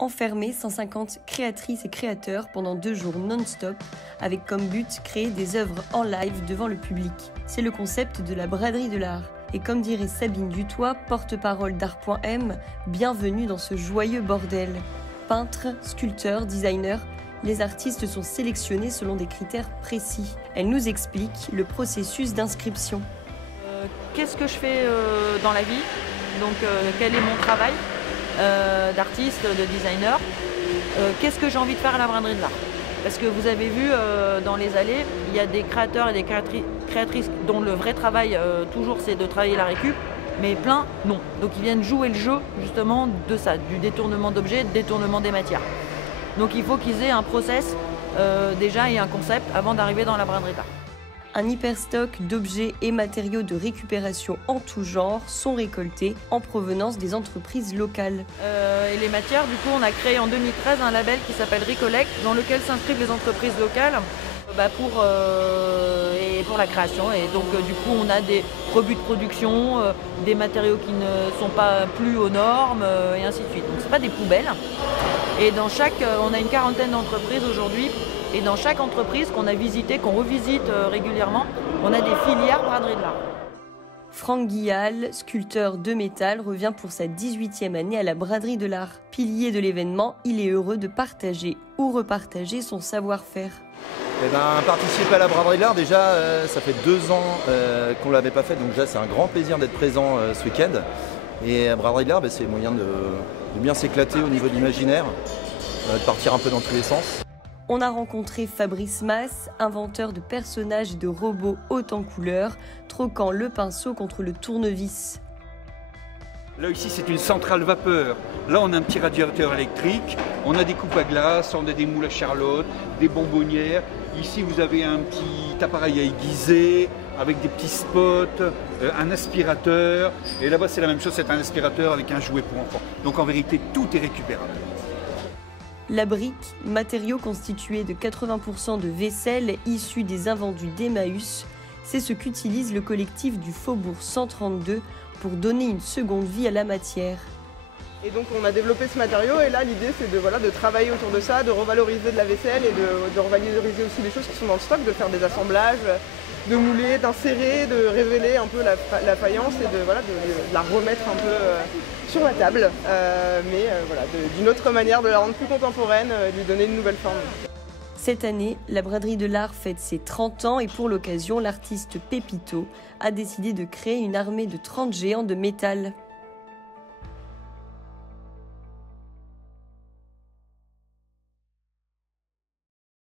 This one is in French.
Enfermer 150 créatrices et créateurs pendant 2 jours non-stop, avec comme but créer des œuvres en live devant le public. C'est le concept de la braderie de l'art. Et comme dirait Sabine Dutoit, porte-parole d'Art.m, bienvenue dans ce joyeux bordel. Peintres, sculpteurs, designers, les artistes sont sélectionnés selon des critères précis. Elle nous explique le processus d'inscription. Qu'est-ce que je fais dans la vie? Donc quel est mon travail d'artiste, de designer? Qu'est-ce que j'ai envie de faire à la braderie de l'art? Parce que vous avez vu dans les allées, il y a des créateurs et des créatrices dont le vrai travail toujours c'est de travailler la récup, mais plein non. Donc ils viennent jouer le jeu justement de ça, du détournement d'objets, du détournement des matières. Donc il faut qu'ils aient un process déjà et un concept avant d'arriver dans la braderie d'art. Un hyperstock d'objets et matériaux de récupération en tout genre sont récoltés en provenance des entreprises locales. Et les matières, du coup, on a créé en 2013 un label qui s'appelle Recollect, dans lequel s'inscrivent les entreprises locales pour la création. Et donc, du coup, on a des rebuts de production, des matériaux qui ne sont pas plus aux normes, et ainsi de suite. Donc, c'est pas des poubelles. Et on a une quarantaine d'entreprises aujourd'hui. Et dans chaque entreprise qu'on a visitée, qu'on revisite régulièrement, on a des filières braderie de l'art. Franck Guillal, sculpteur de métal, revient pour sa 18e année à la braderie de l'art. Pilier de l'événement, il est heureux de partager ou repartager son savoir-faire. Participer à la braderie de l'art, déjà, ça fait 2 ans qu'on ne l'avait pas fait, donc déjà c'est un grand plaisir d'être présent ce week-end. Et la braderie de l'art, c'est le moyen de bien s'éclater au niveau de l'imaginaire, de partir un peu dans tous les sens. On a rencontré Fabrice Mas, inventeur de personnages et de robots haut en couleurs, troquant le pinceau contre le tournevis. Là ici c'est une centrale vapeur. Là on a un petit radiateur électrique, on a des coupes à glace, on a des moules à charlotte, des bonbonnières. Ici vous avez un petit appareil à aiguiser avec des petits spots, un aspirateur. Et là-bas c'est la même chose, c'est un aspirateur avec un jouet pour enfants. Donc en vérité tout est récupérable. La brique, matériau constitué de 80% de vaisselle issue des invendus d'Emmaüs, c'est ce qu'utilise le collectif du Faubourg 132 pour donner une seconde vie à la matière. Et donc on a développé ce matériau et là l'idée c'est de travailler autour de ça, de revaloriser de la vaisselle et de revaloriser aussi les choses qui sont dans le stock, de faire des assemblages, de mouler, d'insérer, de révéler un peu la faïence et de la remettre un peu sur la table, d'une autre manière, de la rendre plus contemporaine, de lui donner une nouvelle forme. Cette année, la braderie de l'art fête ses 30 ans et pour l'occasion, l'artiste Pépito a décidé de créer une armée de 30 géants de métal.